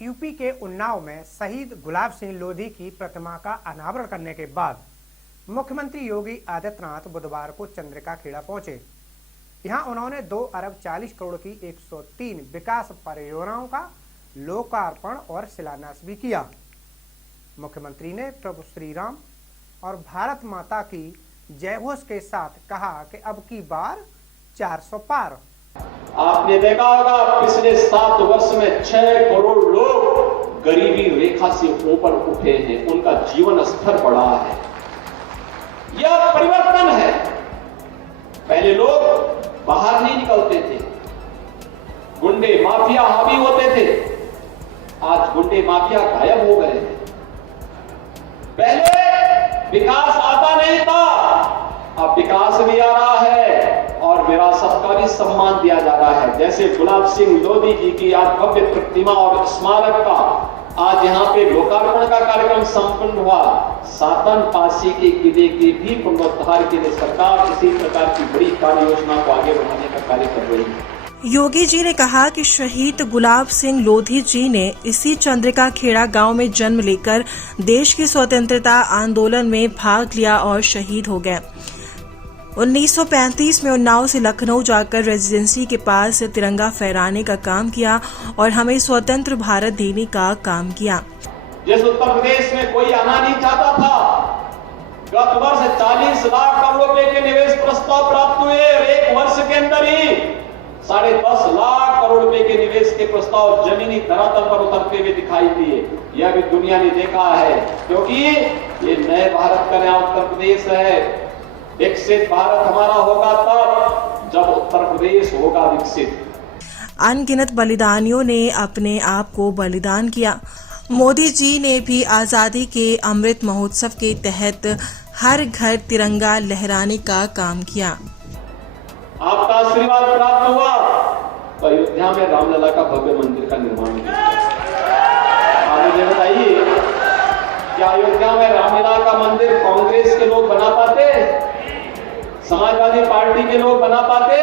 UP के उन्नाव में शहीद गुलाब सिंह लोधी की प्रतिमा का अनावरण करने के बाद मुख्यमंत्री योगी आदित्यनाथ बुधवार को चंद्रिका खेड़ा पहुंचे। यहां उन्होंने 2 अरब 40 करोड़ की 103 विकास परियोजनाओं का लोकार्पण और शिलान्यास भी किया। मुख्यमंत्री ने प्रभु श्री राम और भारत माता की जय घोष के साथ कहा कि अब की बार 400 पार। आपने देखा होगा पिछले 7 वर्ष में 6 करोड़ लोग गरीबी रेखा से ऊपर उठे हैं, उनका जीवन स्तर बढ़ा है। यह परिवर्तन है। पहले लोग बाहर नहीं निकलते थे, गुंडे माफिया हावी होते थे, आज गुंडे माफिया गायब हो गए हैं। पहले विकास आता नहीं था, अब विकास भी आ रहा है और विरासत का भी सम्मान दिया जा रहा है। जैसे गुलाब सिंह लोधी जी की आज भव्य प्रतिमा और स्मारक का आज यहाँ पे लोकार्पण का कार्यक्रम संपन्न हुआ। सातन पासी के किले के भी पुनरुद्धार के लिए सरकार इसी प्रकार की बड़ी कार्य योजना को आगे बढ़ाने का कार्य कर रही है। योगी जी ने कहा कि शहीद गुलाब सिंह लोधी जी ने इसी चंद्रिका खेड़ा गांव में जन्म लेकर देश की स्वतंत्रता आंदोलन में भाग लिया और शहीद हो गए। 1935 में उन्नाव से लखनऊ जाकर रेजिडेंसी के पास तिरंगा फहराने का काम किया और हमें स्वतंत्र भारत देने का काम किया। जिस उत्तर प्रदेश में कोई आना नहीं चाहता था, गत वर्ष 40 लाख करोड़ रुपए के निवेश प्रस्ताव प्राप्त हुए और 1 वर्ष के अंदर ही 10.5 लाख करोड़ रुपए के निवेश के प्रस्ताव जमीनी धरातल पर उतरते हुए दिखाई दिए। यह भी दुनिया ने देखा है, क्योंकि ये नए भारत का नया उत्तर प्रदेश है। विकसित भारत हमारा होगा तब जब उत्तर प्रदेश होगा विकसित। अनगिनत बलिदानियों ने अपने आप को बलिदान किया। मोदी जी ने भी आजादी के अमृत महोत्सव के तहत हर घर तिरंगा लहराने का काम किया। आपका आशीर्वाद प्राप्त हुआ, अयोध्या में रामलला का भव्य मंदिर का निर्माण किया। आप मुझे बताइए, क्या अयोध्या में रामलला का मंदिर कांग्रेस के लोग बना पाते? समाजवादी पार्टी के लोग बना पाते?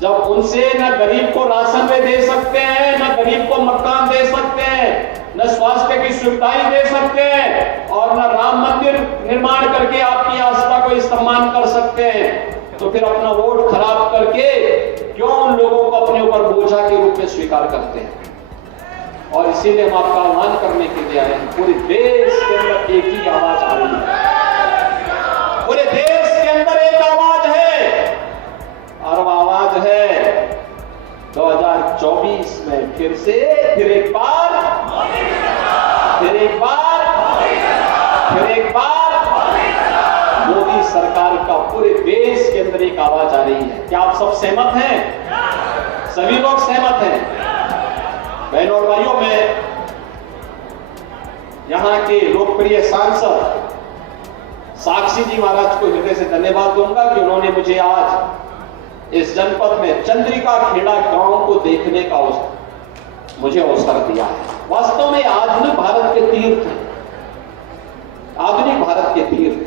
जब उनसे न गरीब को राशन में दे सकते हैं, न गरीब को मकान दे सकते हैं, न स्वास्थ्य की सुविधाएं दे सकते हैं और न राम मंदिर निर्माण करके आपकी आस्था को सम्मान कर सकते हैं, तो फिर अपना वोट खराब करके क्यों उन लोगों को अपने ऊपर बोझा के रूप में स्वीकार करते हैं? और इसीलिए हम आपका आह्वान करने के लिए आए हैं। पूरे देश के अंदर एक ही आवाज आ रही है, पूरे देश के अंदर एक आवाज है और वो आवाज है 2024 में फिर एक बार मोदी सरकार का पूरे देश के अंदर एक आवाज आ रही है। क्या आप सब सहमत हैं? सभी लोग सहमत हैं? बहनों और भाइयों, मैं यहाँ के लोकप्रिय सांसद साक्षी जी महाराज को हृदय से धन्यवाद दूंगा कि उन्होंने मुझे आज इस जनपद में चंद्रिका खेड़ा गांव को देखने का मुझे अवसर दिया है। वास्तव में आधुनिक भारत के तीर्थ हैं, आधुनिक भारत के तीर्थ,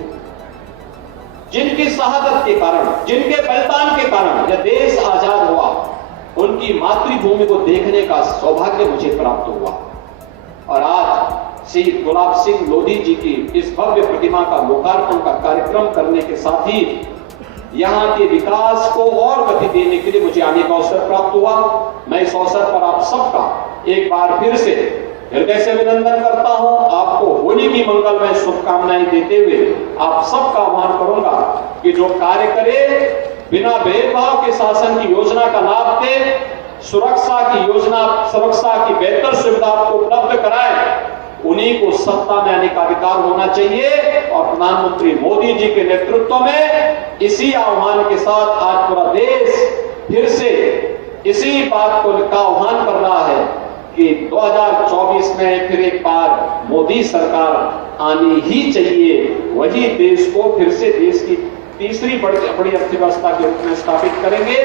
जिनकी शहादत के कारण, जिनके बलिदान के कारण यह देश आजाद हुआ, उनकी मातृभूमि को देखने का सौभाग्य मुझे प्राप्त हुआ। और आज शहीद गुलाब सिंह लोधी जी की इस भव्य प्रतिमा का लोकार्पण का कार्यक्रम करने के साथ ही यहाँ के विकास को और गति देने के लिए मुझे आने का अवसर प्राप्त हुआ। मैं इस अवसर पर आप सबका एक बार फिर से हृदय से अभिनंदन करता हूँ। आपको होली की मंगलमय शुभकामनाएं देते हुए आप सबका आह्वान करूंगा कि जो कार्य करे, बिना भेदभाव के शासन की योजना का लाभ दे, सुरक्षा की बेहतर सुविधा आपको उपलब्ध कराए, उन्हीं को सत्ता में आने का अधिकार होना चाहिए। और प्रधानमंत्री मोदी जी के नेतृत्व में इसी आह्वान के साथ आज पूरा देश फिर से इसी बात को आह्वान कर रहा है कि 2024 में फिर एक बार मोदी सरकार आनी ही चाहिए। वही देश को फिर से देश की तीसरी बड़ी अर्थव्यवस्था के रूप में स्थापित करेंगे।